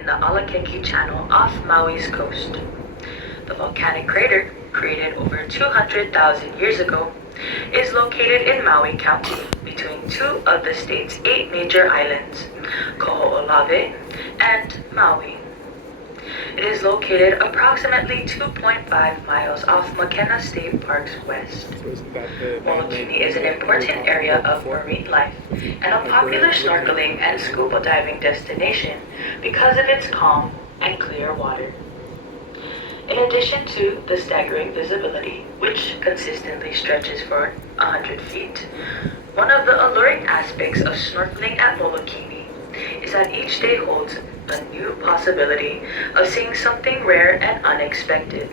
in the Alakeki Channel off Maui's coast. The volcanic crater, created over 200,000 years ago, is located in Maui County between two of the state's 8 major islands, Koho'olawe and Maui. It is located approximately 2.5 miles off Makena State Park's west. Molokini is an important area of marine life and a popular snorkeling and scuba diving destination because of its calm and clear water. In addition to the staggering visibility, which consistently stretches for 100 feet, one of the alluring aspects of snorkeling at Molokini is that each day holds a new possibility of seeing something rare and unexpected.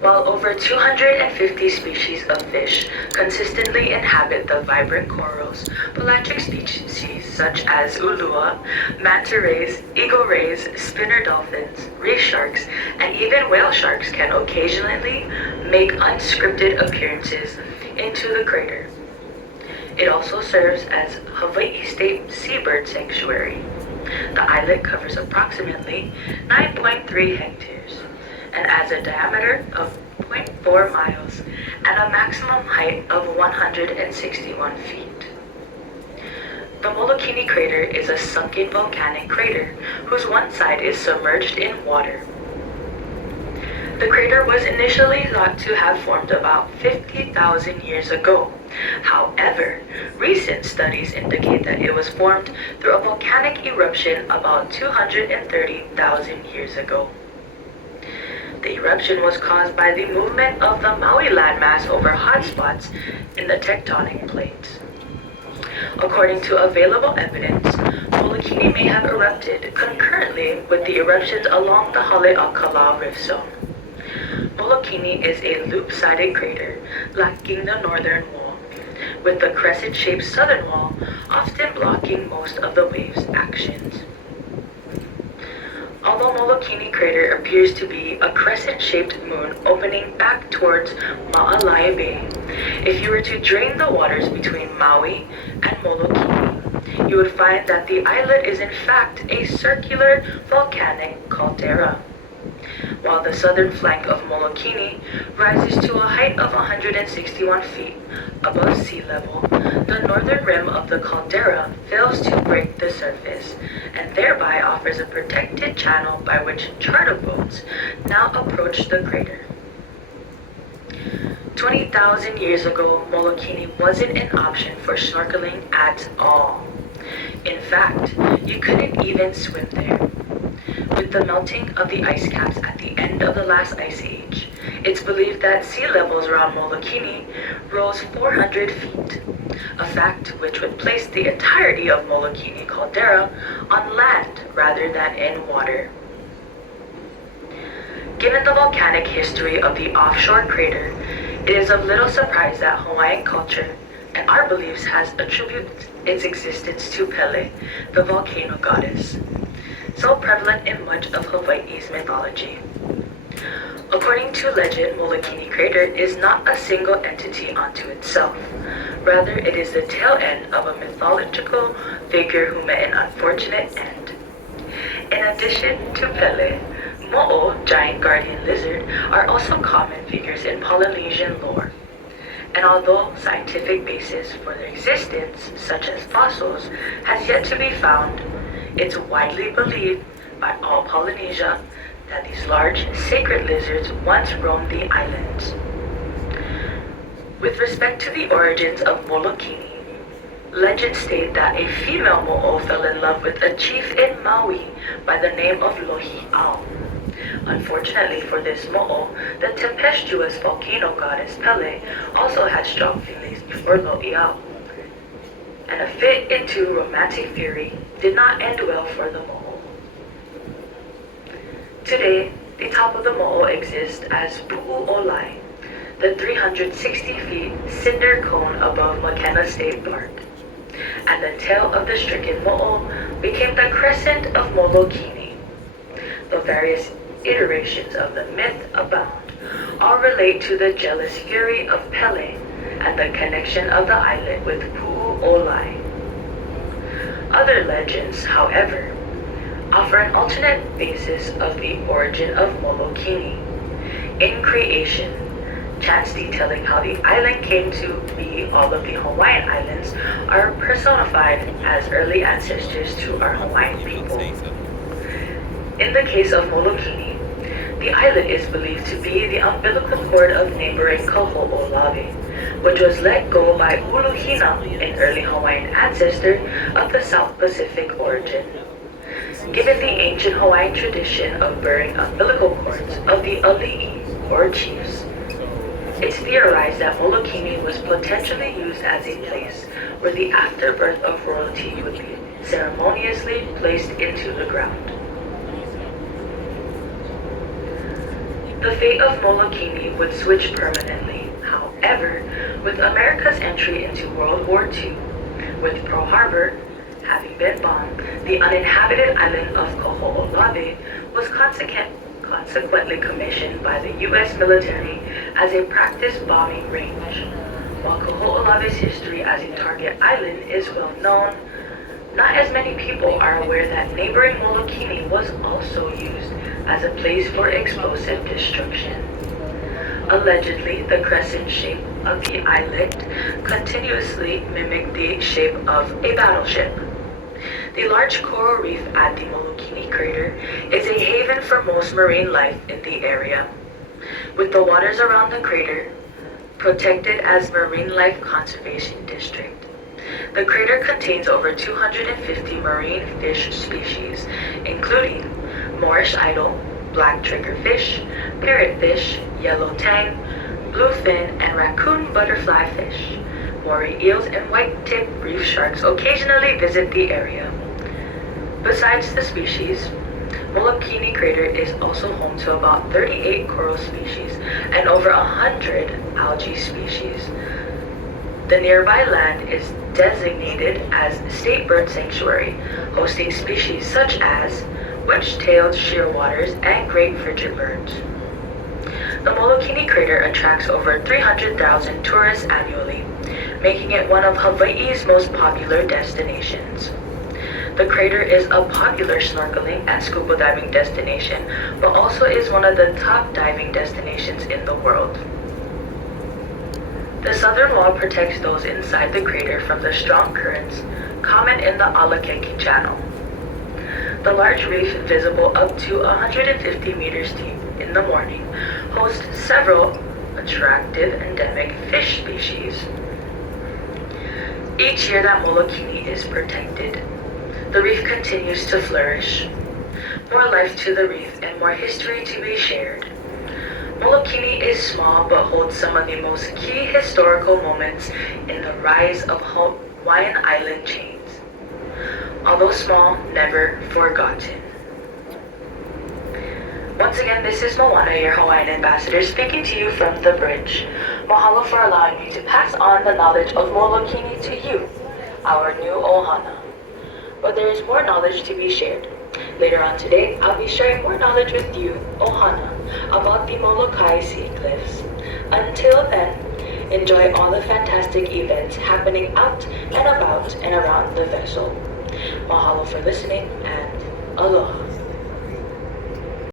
While over 250 species of fish consistently inhabit the vibrant corals, pelagic species such as ulua, manta rays, eagle rays, spinner dolphins, reef sharks, and even whale sharks can occasionally make unscripted appearances into the crater. It also serves as Hawaii State Seabird Sanctuary. The islet covers approximately 9.3 hectares and has a diameter of 0.4 miles and a maximum height of 161 feet. The Molokini crater is a sunken volcanic crater whose one side is submerged in water. The crater was initially thought to have formed about 50,000 years ago. However, recent studies indicate that it was formed through a volcanic eruption about 230,000 years ago. The eruption was caused by the movement of the Maui landmass over hotspots in the tectonic plates. According to available evidence, Molokini may have erupted concurrently with the eruptions along the Haleakala Rift Zone. Molokini is a loop-sided crater lacking the northern wall, with the crescent-shaped southern wall often blocking most of the wave's actions. Although Molokini crater appears to be a crescent-shaped moon opening back towards Ma'alai Bay, if you were to drain the waters between Maui and Molokini, you would find that the islet is in fact a circular volcanic caldera. While the southern flank of Molokini rises to a height of 161 feet above sea level, the northern rim of the caldera fails to break the surface and thereby offers a protected channel by which charter boats now approach the crater. 20,000 years ago, Molokini wasn't an option for snorkeling at all. In fact, you couldn't even swim there. With the melting of the ice caps at the end of the last ice age, it's believed that sea levels around Molokini rose 400 feet, a fact which would place the entirety of Molokini caldera on land rather than in water. Given the volcanic history of the offshore crater, it is of little surprise that Hawaiian culture and our beliefs has attributed its existence to Pele, the volcano goddess, so prevalent in much of Hawaii's mythology. According to legend, Molokini crater is not a single entity unto itself. Rather, it is the tail end of a mythological figure who met an unfortunate end. In addition to Pele, Mo'o, giant guardian lizard, are also common figures in Polynesian lore. And although scientific basis for their existence, such as fossils, has yet to be found, it's widely believed by all Polynesia that these large, sacred lizards once roamed the islands. With respect to the origins of Molokini, legends state that a female Mo'o fell in love with a chief in Maui by the name of Lohi'au. Unfortunately for this Mo'o, the tempestuous volcano goddess Pele also had strong feelings for Lohi'au, and a fit into romantic fury did not end well for the Mo'o. Today, the top of the Mo'o exists as Pu'u'olai, the 360 feet cinder cone above Makena State Park, and the tail of the stricken Mo'o became the crescent of Molokini. The various iterations of the myth abound, all relate to the jealous fury of Pele and the connection of the islet with Pu'u'olai. Other legends, however, offer an alternate basis of the origin of Molokini. In creation, chants detailing how the island came to be all of the Hawaiian Islands are personified as early ancestors to our Hawaiian people. In the case of Molokini, the island is believed to be the umbilical cord of neighboring Kaho'olawe, which was let go by Uluhina, an early Hawaiian ancestor of the South Pacific origin. Given the ancient Hawaiian tradition of burying umbilical cords of the ali'i, or chiefs, it's theorized that Molokini was potentially used as a place where the afterbirth of royalty would be ceremoniously placed into the ground. The fate of Molokini would switch permanently, however, with America's entry into World War II, with Pearl Harbor having been bombed. The uninhabited island of Kaho'olawe was consequently commissioned by the U.S. military as a practice bombing range. While Kaho'olawe's history as a target island is well known, not as many people are aware that neighboring Molokini was also used as a place for explosive destruction. Allegedly, the crescent shape of the islet continuously mimicked the shape of a battleship. The large coral reef at the Molokini crater is a haven for most marine life in the area, with the waters around the crater protected as Marine Life Conservation District. The crater contains over 250 marine fish species, including Moorish idol, black triggerfish, parrotfish, yellow tang, bluefin, and raccoon butterfly fish. Moray eels and white-tip reef sharks occasionally visit the area. Besides the species, Molokini crater is also home to about 38 coral species and over 100 algae species. The nearby land is designated as State Bird Sanctuary, hosting species such as wedge-tailed shearwaters and great frigid birds. The Molokini crater attracts over 300,000 tourists annually, making it one of Hawaii's most popular destinations. The crater is a popular snorkeling and scuba diving destination, but also is one of the top diving destinations in the world. The southern wall protects those inside the crater from the strong currents common in the Alakeki Channel. The large reef, visible up to 150 meters deep in the morning, hosts several attractive endemic fish species. Each year that Molokini is protected, the reef continues to flourish. More life to the reef and more history to be shared. Molokini is small but holds some of the most key historical moments in the rise of Hawaiian island chains. Although small, never forgotten. Once again, this is Moana, your Hawaiian ambassador, speaking to you from the bridge. Mahalo for allowing me to pass on the knowledge of Molokini to you, our new ohana. But there is more knowledge to be shared. Later on today, I'll be sharing more knowledge with you, ohana, about the Molokai Sea Cliffs. Until then, enjoy all the fantastic events happening out and about and around the vessel. Mahalo for listening, and aloha.